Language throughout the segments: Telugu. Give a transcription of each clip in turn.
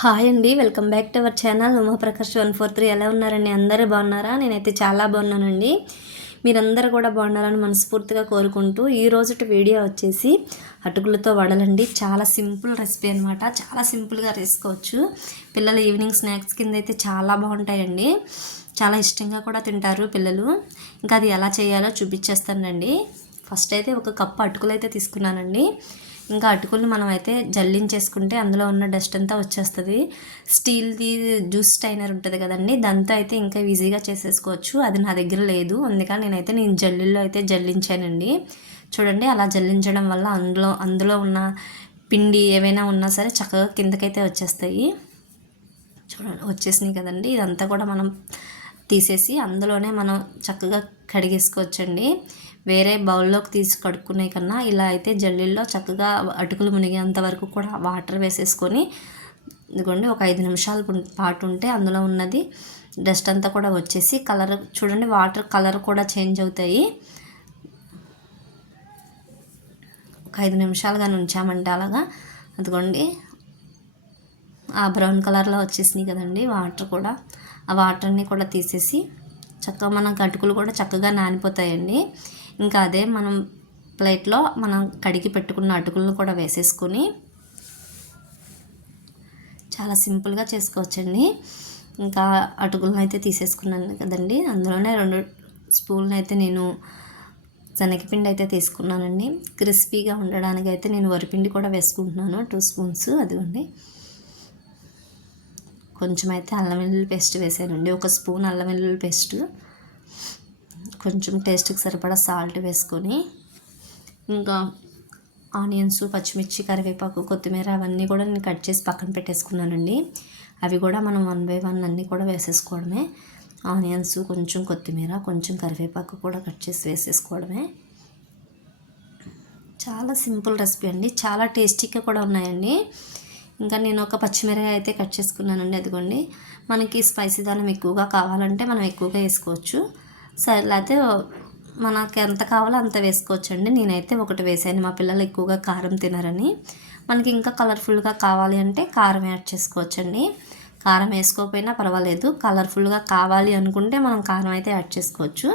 హాయ్ అండి welcome back to our channel. Umaprakash one four three. ఎలా ఉన్నారండి? అందరూ బాగున్నారా? నేనైతే చాలా బాగున్నానండి. మీరందరూ కూడా బాగున్నారని మనస్ఫూర్తిగా కోరుకుంటూ ఈ రోజుటి వీడియో వచ్చేసి అటుకులతో వడలండి. చాలా సింపుల్ రెసిపీ అనమాట చాలా సింపుల్గా వేసుకోవచ్చు పిల్లలు ఈవినింగ్ స్నాక్స్ కింద అయితే చాలా బాగుంటాయండి. చాలా ఇష్టంగా కూడా తింటారు పిల్లలు. ఇంకా అది ఎలా చేయాలో చూపించేస్తానండి. ఫస్ట్ అయితే ఒక కప్పు అటుకులు అయితే తీసుకున్నానండి. ఇంకా అటుకులు మనం అయితే జల్లించేసుకుంటే అందులో ఉన్న డస్ట్ అంతా వచ్చేస్తుంది. స్టీల్ది జ్యూస్ స్టైనర్ ఉంటుంది కదండి దాంతో అయితే ఇంకా ఈజీగా చేసేసుకోవచ్చు. అది నా దగ్గర లేదు అందుకని నేనైతే నేను జల్లిల్లో అయితే జల్లించానండి. చూడండి అలా జల్లించడం వల్ల అందులో అందులో ఉన్న పిండి ఏవైనా ఉన్నా సరే చక్కగా కిందకైతే వచ్చేస్తాయి. చూడండి వచ్చేసినాయి కదండి. ఇదంతా కూడా మనం తీసేసి అందులోనే మనం చక్కగా కడిగేసుకోవచ్చండి. వేరే బౌల్లోకి తీసి కడుక్కునే కన్నా ఇలా అయితే జల్లీల్లో చక్కగా అటుకులు మునిగేంత వరకు కూడా వాటర్ వేసేసుకొని ఇదిగోండి ఒక ఐదు నిమిషాల పాటు ఉంటే అందులో ఉన్నది డస్ట్ అంతా కూడా వచ్చేసి కలర్ చూడండి వాటర్ కలర్ కూడా చేంజ్ అవుతాయి. ఒక ఐదు నిమిషాలుగా ఉంచామంటే అలాగా. అదిగోండి ఆ బ్రౌన్ కలర్లో వచ్చేసినాయి కదండి వాటర్ కూడా. ఆ వాటర్ని కూడా తీసేసి చక్కగా మన అటుకులు కూడా చక్కగా నానిపోతాయండి. ఇంకా అదే మనం ప్లేట్లో మనం కడిగి పెట్టుకున్న అటుకులను కూడా వేసేసుకొని చాలా సింపుల్గా చేసుకోవచ్చండి. ఇంకా అటుకులను అయితే తీసేసుకున్నాను కదండి. అందులోనే రెండు స్పూన్లు అయితే నేను శనగపిండి అయితే తీసుకున్నానండి. క్రిస్పీగా ఉండడానికి అయితే నేను వరిపిండి కూడా వేసుకుంటున్నాను. టూ స్పూన్స్ అదిగోండి. కొంచెం అయితే అల్లం వెల్లుల్లి పేస్ట్ వేసానండి. ఒక స్పూన్ అల్లం వెల్లుల్లి పేస్ట్. కొంచెం టేస్ట్కి సరిపడా సాల్ట్ వేసుకొని ఇంకా ఆనియన్స్ పచ్చిమిర్చి కరివేపాకు కొత్తిమీర అవన్నీ కూడా నేను కట్ చేసి పక్కన పెట్టేసుకున్నానండి. అవి కూడా మనం వన్ బై వన్ అన్నీ కూడా వేసేసుకోవడమే. ఆనియన్స్ కొంచెం కొత్తిమీర కొంచెం కరివేపాకు కూడా కట్ చేసి వేసేసుకోవడమే. చాలా సింపుల్ రెసిపీ అండి. చాలా టేస్టీగా కూడా ఉన్నాయండి. ఇంకా నేను ఒక పచ్చిమిరకాయ అయితే కట్ చేసుకున్నానండి అదిగోండి. మనకి స్పైసీ దానం ఎక్కువగా కావాలంటే మనం ఎక్కువగా వేసుకోవచ్చు. సరే లేకపోతే మనకి ఎంత కావాలో అంత వేసుకోవచ్చండి. నేనైతే ఒకటి వేసాను మా పిల్లలు ఎక్కువగా కారం తినరని. మనకి ఇంకా కలర్ఫుల్గా కావాలి అంటే కారం యాడ్ చేసుకోవచ్చండి. కారం వేసుకోకపోయినా పర్వాలేదు కలర్ఫుల్గా కావాలి అనుకుంటే మనం కారం అయితే యాడ్ చేసుకోవచ్చు.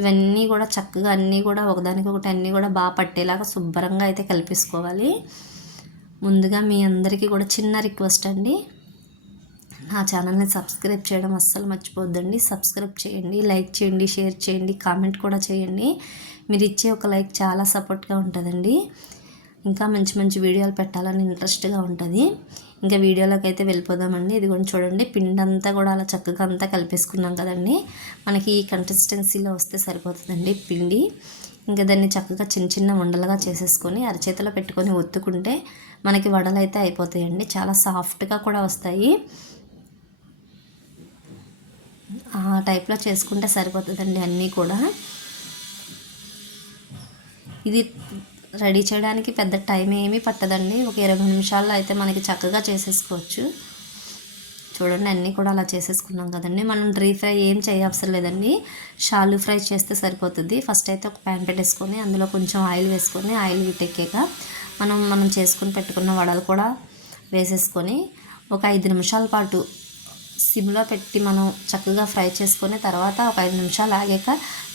ఇవన్నీ కూడా చక్కగా అన్నీ కూడా ఒకదానికి ఒకటి అన్నీ కూడా బాగా పట్టేలాగా శుభ్రంగా అయితే కలిపేసుకోవాలి. ముందుగా మీ అందరికీ కూడా చిన్న రిక్వెస్ట్ అండి. నా ఛానల్ని సబ్స్క్రైబ్ చేయడం అస్సలు మర్చిపోద్దండి. సబ్స్క్రైబ్ చేయండి లైక్ చేయండి షేర్ చేయండి కామెంట్ కూడా చేయండి. మీరు ఇచ్చే ఒక లైక్ చాలా సపోర్ట్గా ఉంటుందండి. ఇంకా మంచి మంచి వీడియోలు పెట్టాలని ఇంట్రెస్ట్గా ఉంటుంది. ఇంకా వీడియోలోకి అయితే వెళ్ళిపోదామండి. ఇది కూడా చూడండి పిండి అంతా కూడా అలా చక్కగా అంతా కలిపేసుకున్నాం కదండి. మనకి ఈ కన్సిస్టెన్సీలో వస్తే సరిపోతుందండి పిండి. ఇంకా దాన్ని చక్కగా చిన్న చిన్న ఉండలుగా చేసేసుకొని అరచేతిలో పెట్టుకొని ఒత్తుకుంటే మనకి వడలు అయితే అయిపోతాయండి. చాలా సాఫ్ట్గా కూడా వస్తాయి. ఆ టైప్లో చేసుకుంటే సరిపోతుందండి అన్నీ కూడా. ఇది రెడీ చేయడానికి పెద్ద టైం ఏమీ పట్టదండి. ఒక ఇరవై నిమిషాల్లో అయితే మనకి చక్కగా చేసేసుకోవచ్చు. చూడండి అన్నీ కూడా అలా చేసేసుకున్నాం కదండి. మనం డ్రీ ఫ్రై ఏం చేయవసరం లేదండి. షాలు ఫ్రై చేస్తే సరిపోతుంది. ఫస్ట్ అయితే ఒక ప్యాన్ పెట్టేసుకొని అందులో కొంచెం ఆయిల్ వేసుకొని ఆయిల్ విట్టెక్కాక మనం మనం చేసుకుని పెట్టుకున్న వడలు కూడా వేసేసుకొని ఒక ఐదు నిమిషాల పాటు సిమ్లో పెట్టి మనం చక్కగా ఫ్రై చేసుకొని తర్వాత ఒక ఐదు నిమిషాలు ఆగాక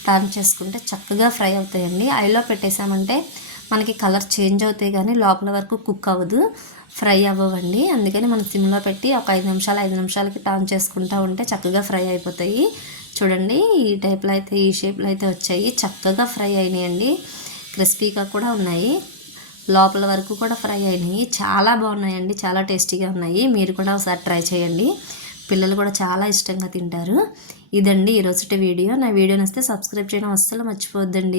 టర్న్ చేసుకుంటే చక్కగా ఫ్రై అవుతాయండి. ఆయిల్లో పెట్టేసామంటే మనకి కలర్ చేంజ్ అవుతాయి కానీ లోపల వరకు కుక్ అవ్వదు ఫ్రై అవ్వవండి. అందుకని మనం సిమ్లో పెట్టి ఒక ఐదు నిమిషాలు ఐదు నిమిషాలకి టర్న్ చేసుకుంటూ ఉంటే చక్కగా ఫ్రై అయిపోతాయి. చూడండి ఈ టైప్లో అయితే ఈ షేప్లో అయితే వచ్చాయి. చక్కగా ఫ్రై అయినాయండి. క్రిస్పీగా కూడా ఉన్నాయి. లోపల వరకు కూడా ఫ్రై అయినాయి. చాలా బాగున్నాయండి. చాలా టేస్టీగా ఉన్నాయి. మీరు కూడా ఒకసారి ట్రై చేయండి. పిల్లలు కూడా చాలా ఇష్టంగా తింటారు. ఇదండి ఈరోజు వీడియో. నా వీడియో నస్తే సబ్స్క్రైబ్ చేయడం అస్సలు మర్చిపోద్దండి